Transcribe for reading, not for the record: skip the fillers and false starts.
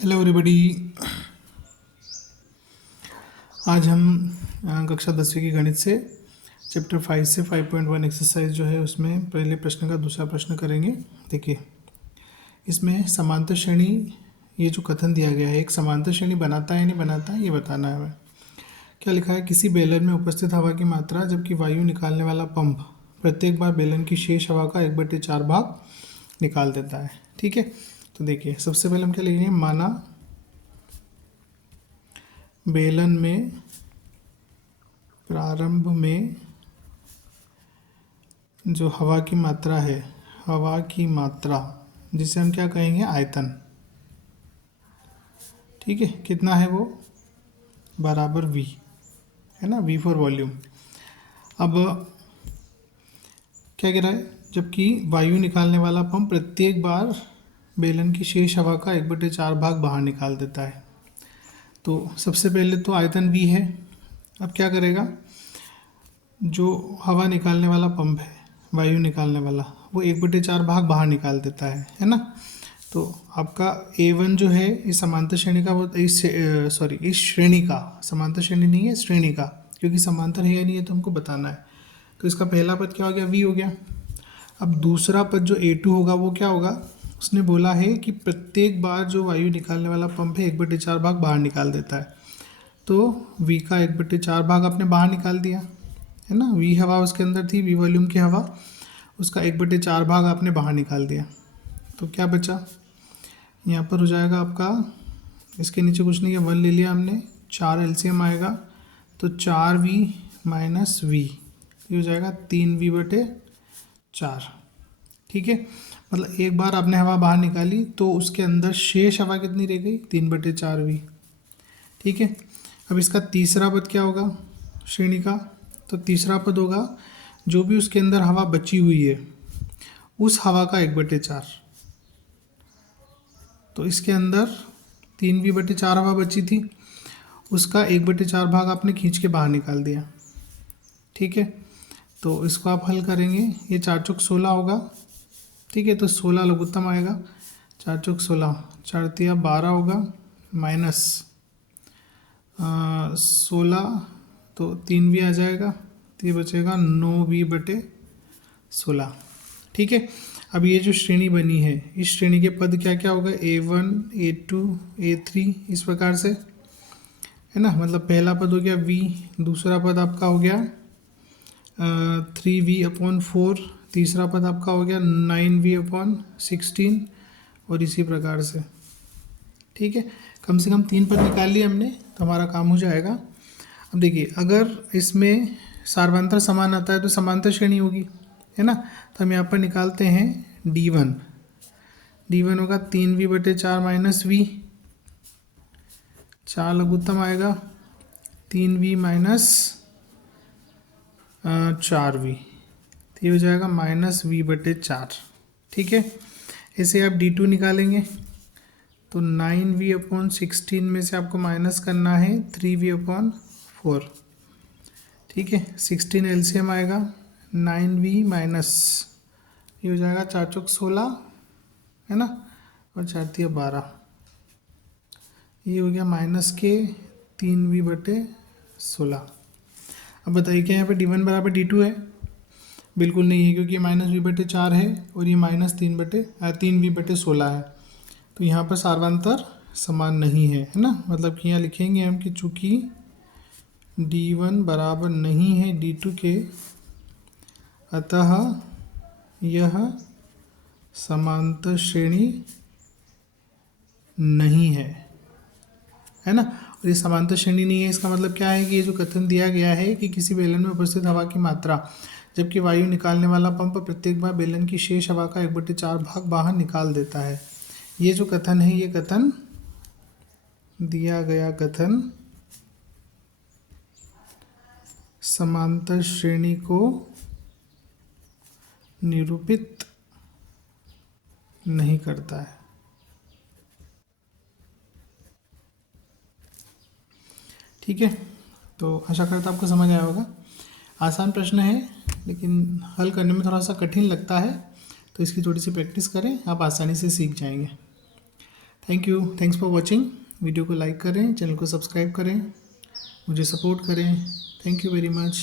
Hello everybody. आज हम कक्षा 10वीं की गणित से चैप्टर 5 से 5.1 एक्सरसाइज जो है उसमें पहले प्रश्न का दूसरा प्रश्न करेंगे। देखिए, इसमें समांतर श्रेणी, ये जो कथन दिया गया है, एक समांतर श्रेणी बनाता है नहीं बनाता है ये बताना है हमें। क्या लिखा है? किसी बेलन में उपस्थित हवा की मात्रा जबकि वायु निकालने वाला पंप प्रत्येक बार बेलन की शेष हवा का 1/4 भाग निकाल देता है। ठीक है, तो देखिए सबसे पहले हम क्या लिखेंगे, माना बेलन में प्रारंभ में जो हवा की मात्रा है, हवा की मात्रा जिसे हम क्या कहेंगे, आयतन। ठीक है, कितना है वो, बराबर v है ना, v फॉर वॉल्यूम। अब क्या कह रहा है, जबकि वायु निकालने वाला पंप प्रत्येक बार बेलन की शेष हवा का 1/4 भाग बाहर निकाल देता है। तो सबसे पहले तो आयतन v है। अब क्या करेगा, जो हवा निकालने वाला पंप है, वायु निकालने वाला, वो 1/4 भाग बाहर निकाल देता है ना। तो आपका A1 जो है इस समांतर श्रेणी का, वो इस श्रेणी का, समांतर श्रेणी नहीं है, श्रेणी का, क्योंकि समांतर है या नहीं है तो हमको बताना है। तो इसका पहला पद क्या हो गया, V हो गया। अब दूसरा पद जो A2 होगा वो क्या होगा, उसने बोला है कि प्रत्येक बार जो वायु निकालने वाला पंप है 1/4 भाग बाहर निकाल देता है। तो V का 1/4 भाग आपने बाहर निकाल दिया है ना। V हवा उसके अंदर थी, V वॉल्यूम की हवा, उसका 1/4 भाग आपने बाहर निकाल दिया। तो क्या बचा, यहाँ पर हो जाएगा आपका, इसके नीचे कुछ नहीं है, 1 ले लिया हमने, 4 LCM आएगा तो 4V माइनस V, ये हो जाएगा 3V/4। ठीक है, मतलब एक बार आपने हवा बाहर निकाली तो उसके अंदर शेष हवा कितनी रह गई, 3/4V। ठीक है, अब इसका तीसरा पद क्या होगा श्रेणी का, तो तीसरा पद होगा जो भी उसके अंदर हवा बची हुई है उस हवा का 1/4। तो इसके अंदर 3V/4 हवा बची थी, उसका 1/4 भाग आपने खींच के बाहर निकाल दिया। ठीक है, तो इसको आप हल करेंगे, ये 4 चौक 16 होगा। ठीक है, तो 16 लघुत्तम आएगा, 4 चौक 16, 4 तिया 12 होगा, माइनस 16, तो 3V आ जाएगा, तो ये बचेगा 9V/16। ठीक है, अब ये जो श्रेणी बनी है, इस श्रेणी के पद क्या क्या होगा, A1, A2, A3, इस प्रकार से है ना। मतलब पहला पद हो गया V, दूसरा पद आपका हो गया 3V/4, तीसरा पद आपका हो गया 9V/16 और इसी प्रकार से। ठीक है, कम से कम 3 पद निकाल लिए हमने तो हमारा काम हो जाएगा। अब देखिए, अगर इसमें सार्वंतर समान आता है तो समांतर श्रेणी होगी, है ना। तो हम यहाँ पर निकालते हैं D1 होगा 3V/4 माइनस V, 4 लघुत्तम आएगा, 3V माइनस 4V, तो ये हो जाएगा -V/4। ठीक है, ऐसे आप D2 निकालेंगे तो 9V/16 में से आपको माइनस करना है 3V/4। ठीक है, 16 LCM आएगा, 9V माइनस, ये हो जाएगा 4 चौक 16 है ना, और 4 तिया 12, ये हो गया माइनस के 3V/16। अब बताइए क्या यहाँ पे D1 बराबर D2 है? बिल्कुल नहीं है, क्योंकि -V/4 है और ये -3V/16 है। तो यहाँ पर सार्वंतर समान नहीं है ना। मतलब कि यहाँ लिखेंगे हम कि चूँकि D1 बराबर नहीं है D2 के, अतः यह समांतर श्रेणी नहीं है ना। और ये समांतर श्रेणी नहीं है, इसका मतलब क्या है कि ये जो कथन दिया गया है कि किसी बेलन में उपस्थित हवा की मात्रा जबकि वायु निकालने वाला पंप प्रत्येक बार बेलन की शेष हवा का 1/4 भाग बाहर निकाल देता है, ये जो कथन है, ये कथन दिया गया कथन समांतर श्रेणी को निरूपित नहीं करता है। ठीक है, तो आशा करता आपको समझ आया होगा। आसान प्रश्न है लेकिन हल करने में थोड़ा सा कठिन लगता है, तो इसकी थोड़ी सी प्रैक्टिस करें, आप आसानी से सीख जाएंगे। Thank you, thanks for watching. Video को लाइक करें, चैनल को सब्सक्राइब करें, मुझे सपोर्ट करें। Thank you very much.